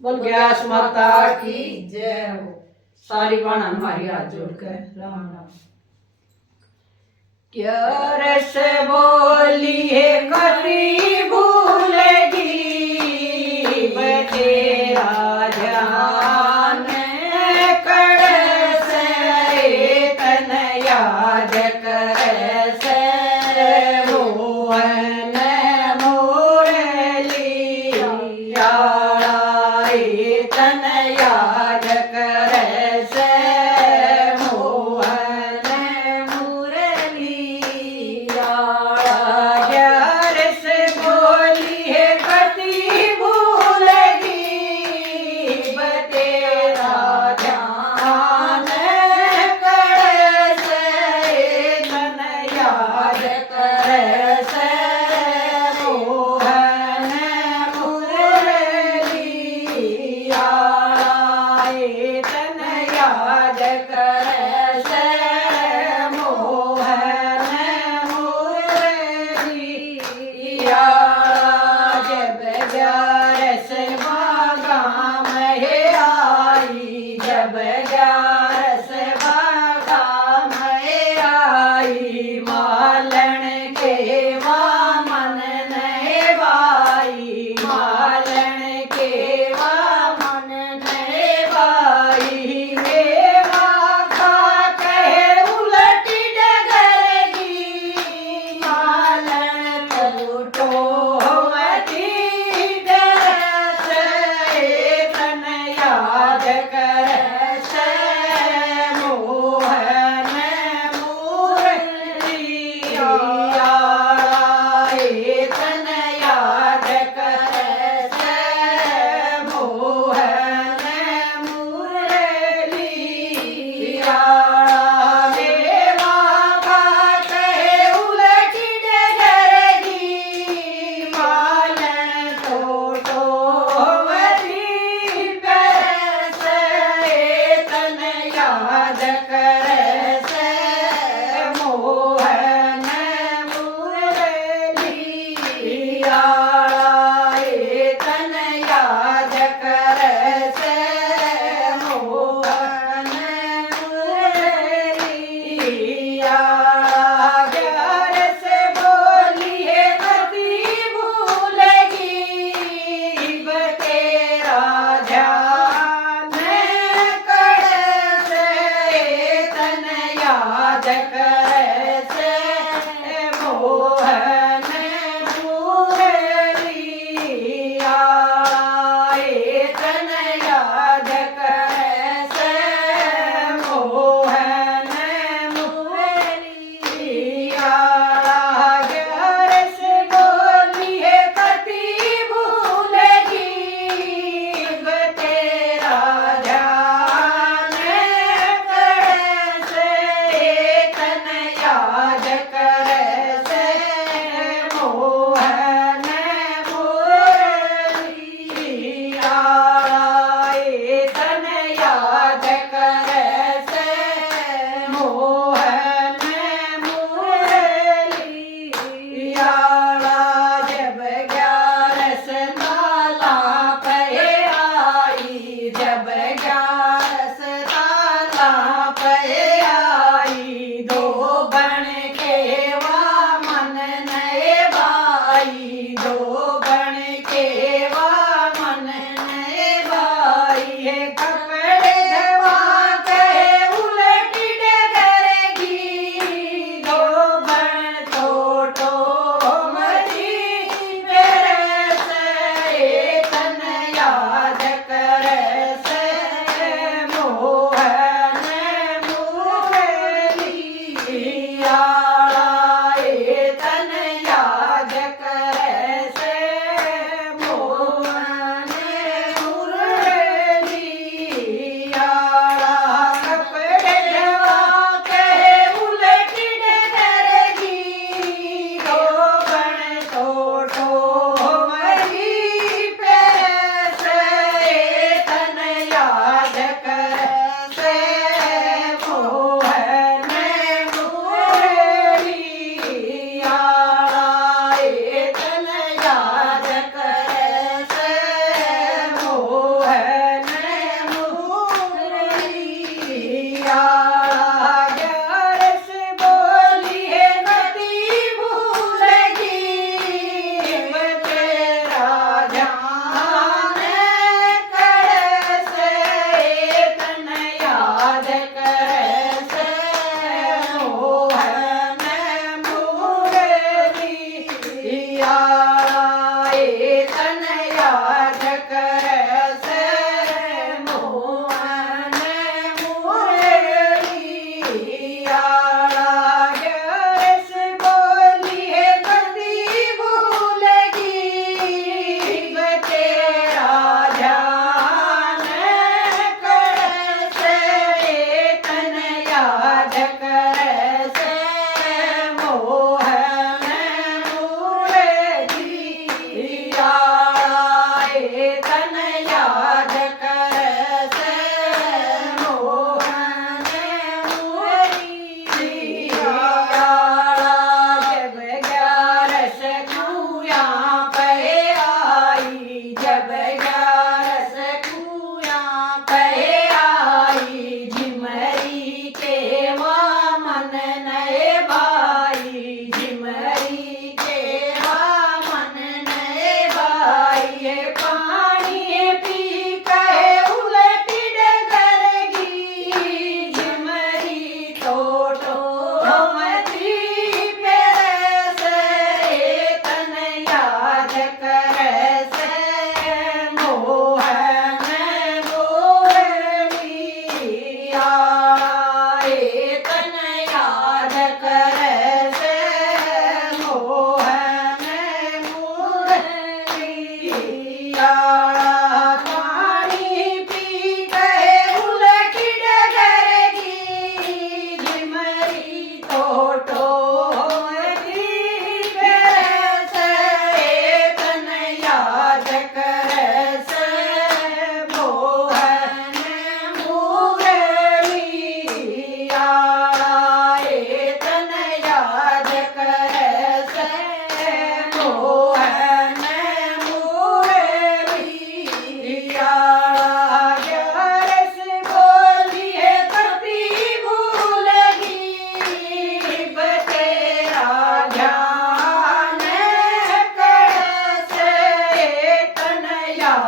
बोल व्यास माता की जय हो। सारी बाणा हमारी हाथ जोड़कर राम राम। क्या रस बोली है कटी भूलेगी तेरा ध्यान कर से तन याद कर से मोहन मुरली तन याद कर से मोहन मुरली रस बोली है कटी भूलेगी तेरा ध्यान कर से तन याद कर से मोहन मुरली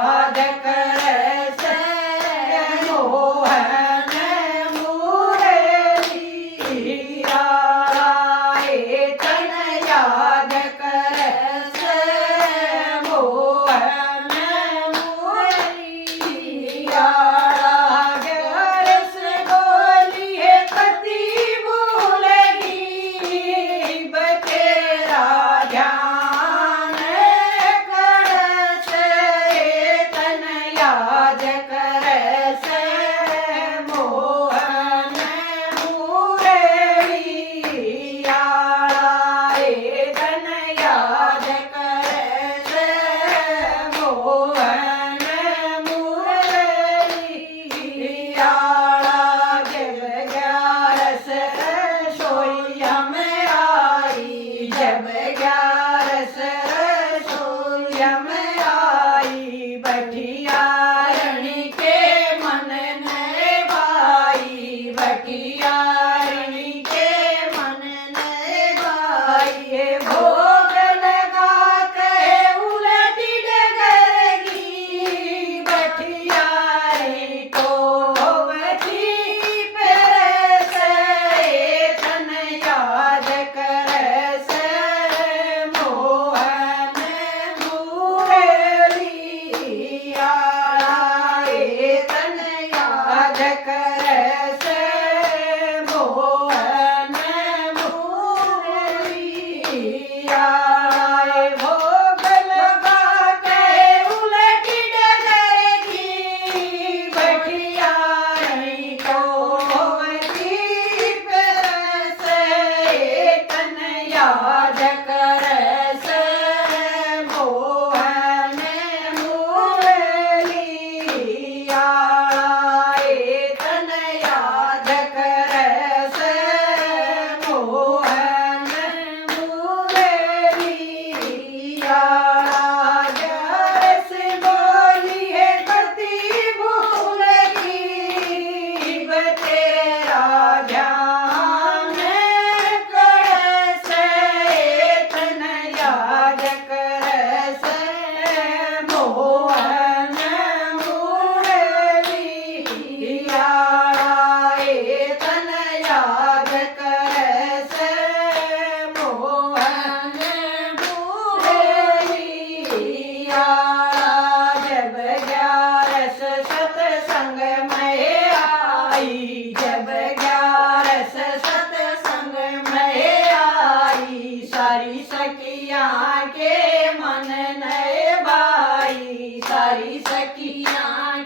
याद करे से मोहन मुरलिया तन याद करे से मोहन मुरलिया रस बोलिए कति भूल गई बतेरा ध्यान कर से तन याद करे से मोहन मुरलिया तन याद करे से मोहन मुरलिया जब ग्यारस रसोईया में आई जब ग्यारस रसोईया में आई बठियारणी के मन ने भाई बठियारणी के मन ने भाई भोग लगा के उलटी डगर की बठियारी को बठी पेर से तन याद करे से मोहन मुरलिया तन याद करे से मोहन मुरलिया भोग लगा के उलटी डगर की बठियारी को बठी पेर से तन याद करे से मोहन मुरलिया तन याद करे से मोहन मुरलिया जस बोलिए कति भूल गई बतेरा ध्यान करे से तन याद करे से मोहन मुरलिया तन याद करे से मोहन मुरलिया जब ग्यारस सतसंग में आई जब ग्यारस सतसंग में आई सारी सखिया के मन नए भाई सारी सखिया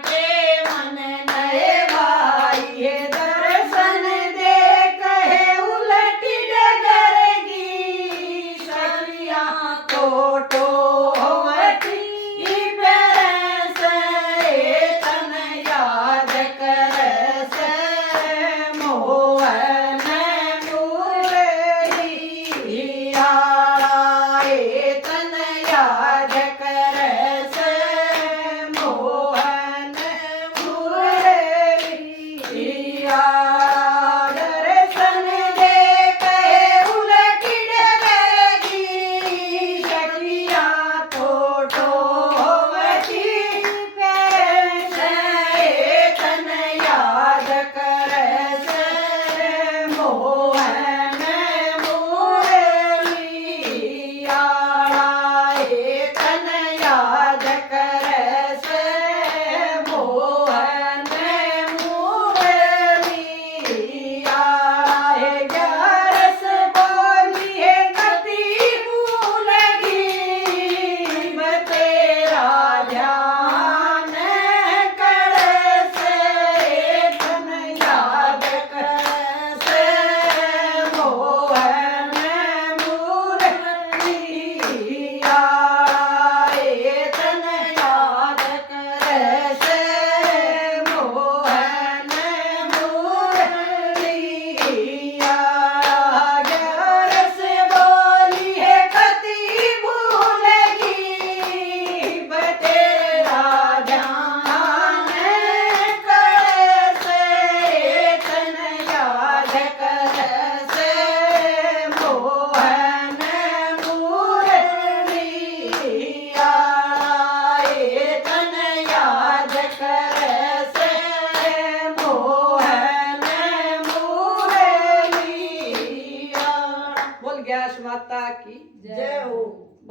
के मन नए भाई ये दर्शन दे कहे उलटी डगर की सखिया तो वटी पेर से तन याद करे से मोहन मुरलिया तन याद करे से मोहन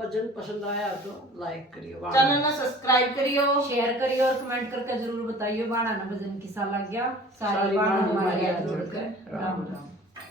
भजन पसंद आया तो लाइक करियो, चैनल ना सब्सक्राइब करियो, शेयर करियो और कमेंट करके जरूर बताइयो बाणा ना भजन किसा लग गया। सारी बाणा हमारी हाथ जोड़कर राम राम।